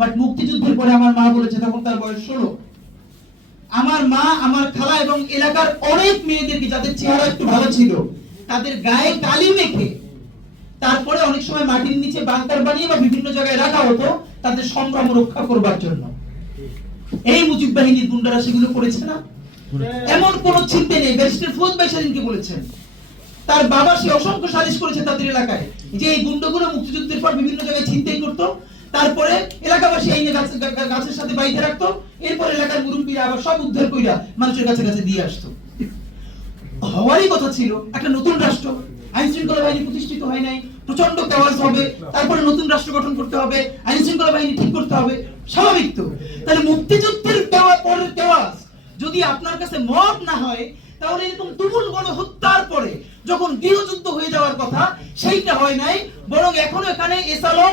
But মুক্তিযুদ্ধের পরে আমার মা বলেছে, তখন তার বয়স ষোলো। আমার মা, আমার খালা এবং এলাকার অনেক মেয়েদেরকে, যাদের চেহারা একটু ভালো ছিল, তাদের গায়ে কালি মেখে তারপরে অনেক সময় মাটির নিচে বাংকার বানিয়ে বা বিভিন্ন জায়গায় রাখা হতো, তাদের সম্ভ্রম রক্ষা করবার জন্য। এই মুজিব বাহিনীর গুন্ডারা সেগুলো করেছে না। এমন কোন চিন্তা নেই। ব্যারিস্টার ফুয়াদ ভাই বলেছেন, তার বাবা সে অসংখ্য সালিশ করেছে তাদের এলাকায়, যে এই গুন্ডগুলো মুক্তিযুদ্ধের পর বিভিন্ন জায়গায় ছিনতাই করতো, তারপরে এলাকাবাসী এই নিয়ে গাছ- গা- গা- গাছের সাথে বাইতে রাখতো। এরপর এলাকার আবার সব উদ্ধার কইরা মানুষের কাছে কাছে দিয়ে আসতো। হওয়ারই কথা ছিল, একটা নতুন রাষ্ট্র। আইন শৃঙ্খলা বাহিনী প্রতিষ্ঠিত হয় নাই প্রচণ্ড হবে, তারপরে নতুন রাষ্ট্র গঠন করতে হবে আইন শৃঙ্খলা বাহিনী ঠিক করতে হবে, স্বাভাবিক তো। তাহলে মুক্তিযুদ্ধের কেওয়া পরের কেওয়াজ যদি আপনার কাছে মত না হয়, তাহলে এরকম তুমুল গণহত্যার পরে, যখন গৃহযুদ্ধ হয়ে যাওয়ার কথা, সেইটা হয় নাই, বরং এখনও এখানে এসালম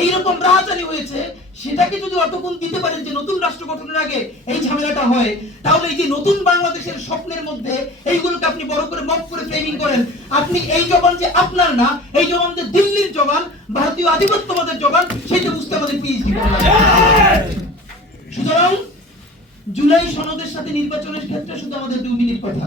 এইরকম রাহাজানি হয়েছে, সেটাকে যদি অতক্ষণ দিতে পারেন যে নতুন রাষ্ট্র গঠনের আগে এই ঝামেলাটা হয়, তাহলে এই যে নতুন বাংলাদেশের স্বপ্নের মধ্যে এইগুলোকে আপনি বড় করে মপ করে ফ্রেমিং করেন। আপনি এই জবান যে আপনার না, এই জবান যে দিল্লির জবান, ভারতীয় আধিপত্যবাদের জবান, সেটা বুঝতে আমাদের পিএইচডি সুতরাং জুলাই সনদের সাথে নির্বাচনের ক্ষেত্রে শুধু আমাদের দুই মিনিট কথা।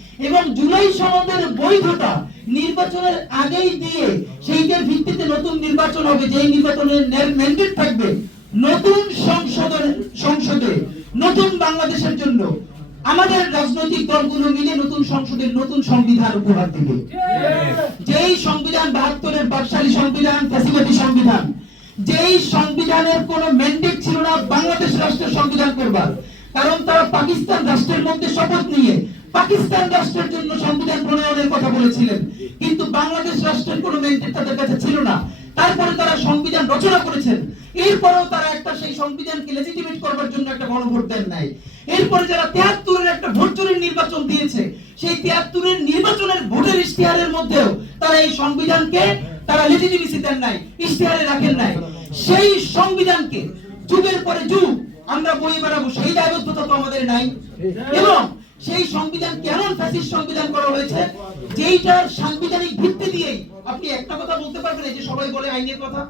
এবং জুলাই সনদের বৈধতা নির্বাচনের আগেই দিয়ে সেইটার ভিত্তিতে নতুন নির্বাচন হবে, যেই নির্বাচনের ম্যান্ডেট থাকবে নতুন সংসদের, সংসদে, নতুন বাংলাদেশের জন্য। আমাদের রাজনৈতিক দলগুলো মিলে নতুন সংসদের নতুন সংবিধান উপহার দিবে। যেই সংবিধান বাহাত্তরের বাকশালী সংবিধান ফ্যাসিলিটি সংবিধান, যেই সংবিধানের কোনো ম্যান্ডেট ছিল না বাংলাদেশ রাষ্ট্রের সংবিধান করবার, কারণ তারা পাকিস্তান রাষ্ট্রের মধ্যে শপথ নিয়ে পাকিস্তান রাষ্ট্রের জন্য সংবিধান প্রণয়নের কথা বলেছিলেন। কিন্তু বাংলাদেশ রাষ্ট্রের কোনো ম্যান্ডেট তাদের কাছে ছিল না। তারপরে তারা সংবিধান রচনা করেছেন। এরপরেও তারা একটা সেই সংবিধানকে লেজিটিমেট করবার জন্য একটা গণভোট দেন নাই। এরপরে যারা তেহাত্তরের একটা ভোট চুরির নির্বাচন দিয়েছে, সেই তেহাত্তরের নির্বাচনের ভোটের ইশতেহারের মধ্যেও তারা এই সংবিধানকে তারা লেজিটিমেসি দেন নাই, ইশতেহারে রাখেন নাই। সেই সংবিধানকে যুগের পরে যুগ আমরা বই বেড়াবো সেই দায়বদ্ধতা তো আমাদের নাই। এবং সেই সংবিধান কেমন ফ্যাসিস্ট সংবিধান করা হয়েছে? যেইটার সাংবিধানিক ভিত্তি দিয়েই আপনি একটা কথা বলতে পারবেন যে সবাই বলে আইনের কথা।